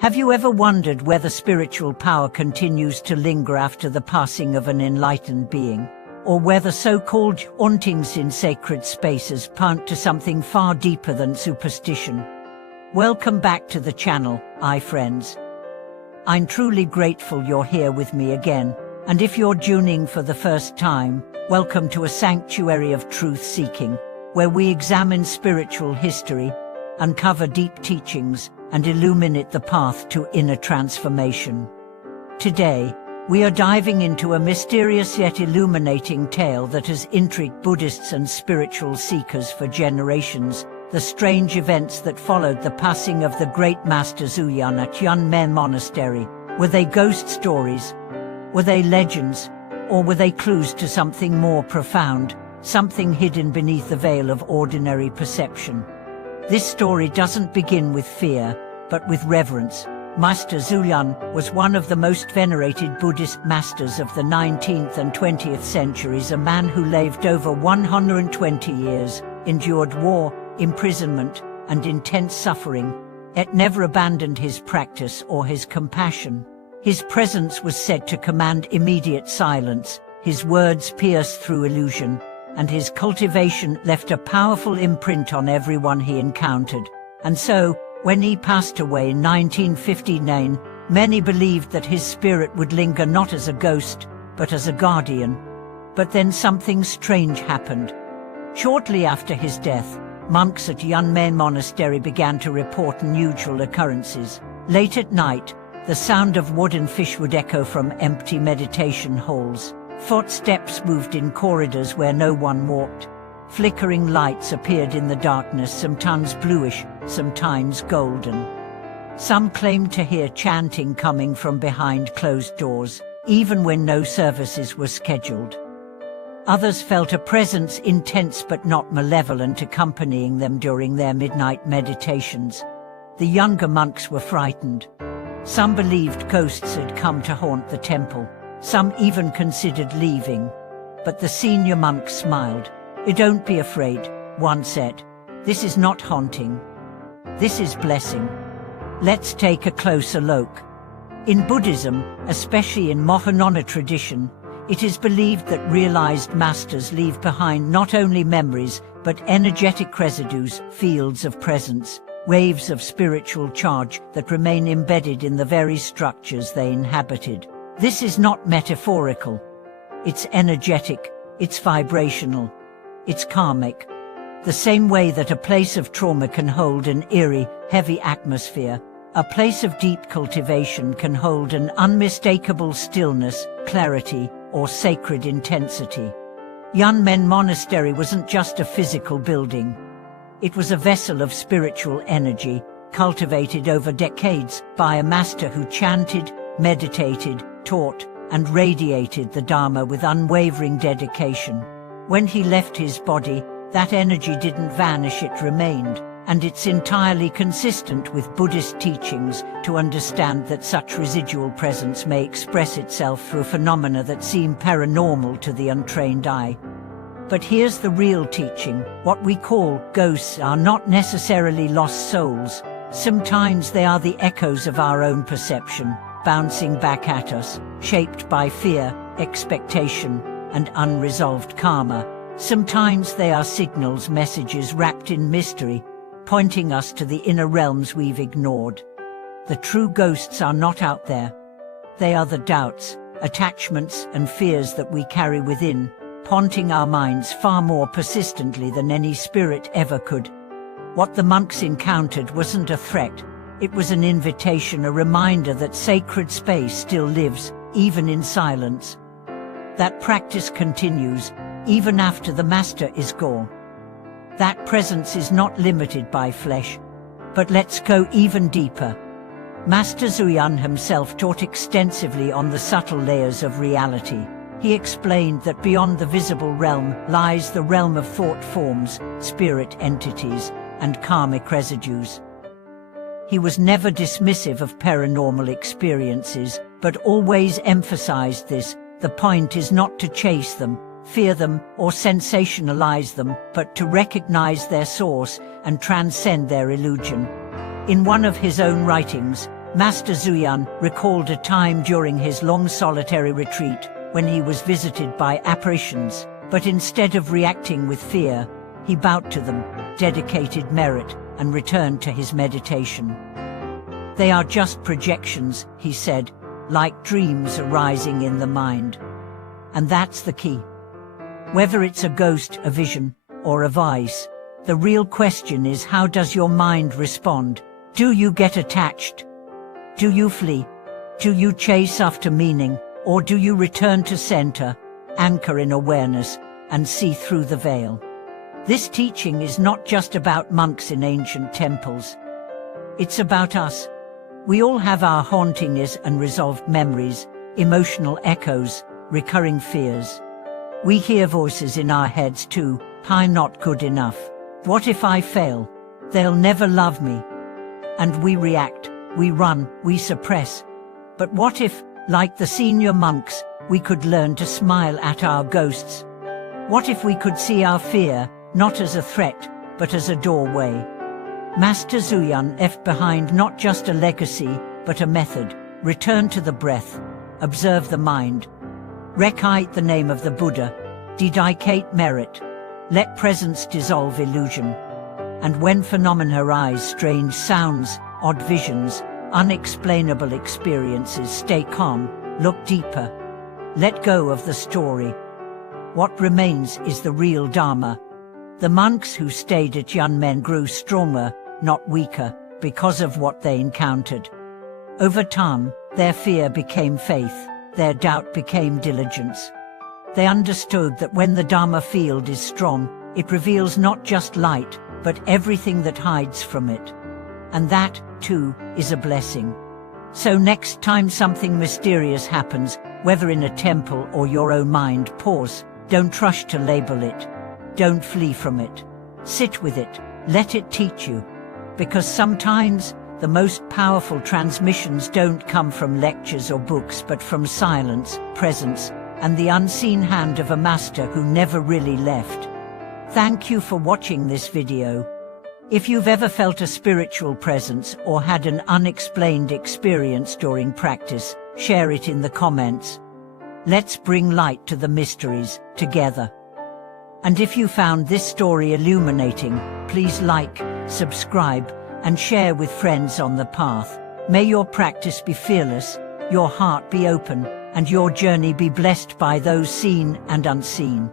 Have you ever wondered whether spiritual power continues to linger after the passing of an enlightened being? Or whether so-called hauntings in sacred spaces point to something far deeper than superstition? Welcome back to the channel, friends. I'm truly grateful you're here with me again, and if you're tuning for the first time, welcome to a sanctuary of truth-seeking, where we examine spiritual history, uncover deep teachings, and illuminate the path to inner transformation. Today, we are diving into a mysterious yet illuminating tale that has intrigued Buddhists and spiritual seekers for generations: the strange events that followed the passing of the great Master Zuyan at Yunmen Monastery. Were they ghost stories? Were they legends? Or were they clues to something more profound, something hidden beneath the veil of ordinary perception? This story doesn't begin with fear, but with reverence. Master Zuyan was one of the most venerated Buddhist masters of the 19th and 20th centuries, a man who lived over 120 years, endured war, imprisonment, and intense suffering, yet never abandoned his practice or his compassion. His presence was said to command immediate silence, his words pierced through illusion, and his cultivation left a powerful imprint on everyone he encountered. And so, when he passed away in 1959, many believed that his spirit would linger not as a ghost, but as a guardian. But then something strange happened. Shortly after his death, monks at Yunmen Monastery began to report unusual occurrences. Late at night, the sound of wood and fish would echo from empty meditation halls. Footsteps moved in corridors where no one walked. Flickering lights appeared in the darkness, sometimes bluish, sometimes golden. Some claimed to hear chanting coming from behind closed doors, even when no services were scheduled. Others felt a presence, intense but not malevolent, accompanying them during their midnight meditations. The younger monks were frightened. Some believed ghosts had come to haunt the temple. Some even considered leaving. But the senior monk smiled. "Don't be afraid," one said. "This is not haunting. This is blessing. Let's take a closer look." In Buddhism, especially in Mahayana tradition, it is believed that realized masters leave behind not only memories, but energetic residues, fields of presence, waves of spiritual charge that remain embedded in the very structures they inhabited. This is not metaphorical. It's energetic, it's vibrational, it's karmic. The same way that a place of trauma can hold an eerie, heavy atmosphere, a place of deep cultivation can hold an unmistakable stillness, clarity, or sacred intensity. Yunmen Monastery wasn't just a physical building. It was a vessel of spiritual energy, cultivated over decades by a master who chanted, meditated, taught, and radiated the Dharma with unwavering dedication. When he left his body, that energy didn't vanish, it remained, and it's entirely consistent with Buddhist teachings to understand that such residual presence may express itself through phenomena that seem paranormal to the untrained eye. But here's the real teaching: what we call ghosts are not necessarily lost souls. Sometimes they are the echoes of our own perception, bouncing back at us, shaped by fear, expectation, and unresolved karma. Sometimes they are signals, messages wrapped in mystery, pointing us to the inner realms we've ignored. The true ghosts are not out there. They are the doubts, attachments, and fears that we carry within, haunting our minds far more persistently than any spirit ever could. What the monks encountered wasn't a threat. It was an invitation, a reminder that sacred space still lives, even in silence. That practice continues, even after the master is gone. That presence is not limited by flesh. But let's go even deeper. Master Zuyan himself taught extensively on the subtle layers of reality. He explained that beyond the visible realm lies the realm of thought forms, spirit entities, and karmic residues. He was never dismissive of paranormal experiences, but always emphasized this: the point is not to chase them, fear them, or sensationalize them, but to recognize their source and transcend their illusion. In one of his own writings, Master Zuyan recalled a time during his long solitary retreat when he was visited by apparitions, but instead of reacting with fear, he bowed to them, dedicated merit, and returned to his meditation. They are just projections, he said, like dreams arising in the mind. And that's the key. Whether it's a ghost, a vision, or a vice, the real question is, how does your mind respond? Do you get attached? Do you flee? Do you chase after meaning? Or do you return to center, anchor in awareness, and see through the veil? This teaching is not just about monks in ancient temples. It's about us. We all have our haunting and unresolved memories, emotional echoes, recurring fears. We hear voices in our heads too. I'm not good enough. What if I fail? They'll never love me. And we react, we run, we suppress. But what if, like the senior monks, we could learn to smile at our ghosts? What if we could see our fear, not as a threat, but as a doorway? Master Zuyan left behind not just a legacy, but a method. Return to the breath, observe the mind, recite the name of the Buddha, dedicate merit, let presence dissolve illusion. And when phenomena arise, strange sounds, odd visions, unexplainable experiences, stay calm, look deeper, let go of the story. What remains is the real Dharma. The monks who stayed at Yunmen grew stronger, not weaker, because of what they encountered. Over time, their fear became faith, their doubt became diligence. They understood that when the Dharma field is strong, it reveals not just light, but everything that hides from it. And that, too, is a blessing. So next time something mysterious happens, whether in a temple or your own mind, pause. Don't rush to label it. Don't flee from it. Sit with it. Let it teach you. Because sometimes, the most powerful transmissions don't come from lectures or books, but from silence, presence, and the unseen hand of a master who never really left. Thank you for watching this video. If you've ever felt a spiritual presence or had an unexplained experience during practice, share it in the comments. Let's bring light to the mysteries, together. And if you found this story illuminating, please like, subscribe, and share with friends on the path. May your practice be fearless, your heart be open, and your journey be blessed by those seen and unseen.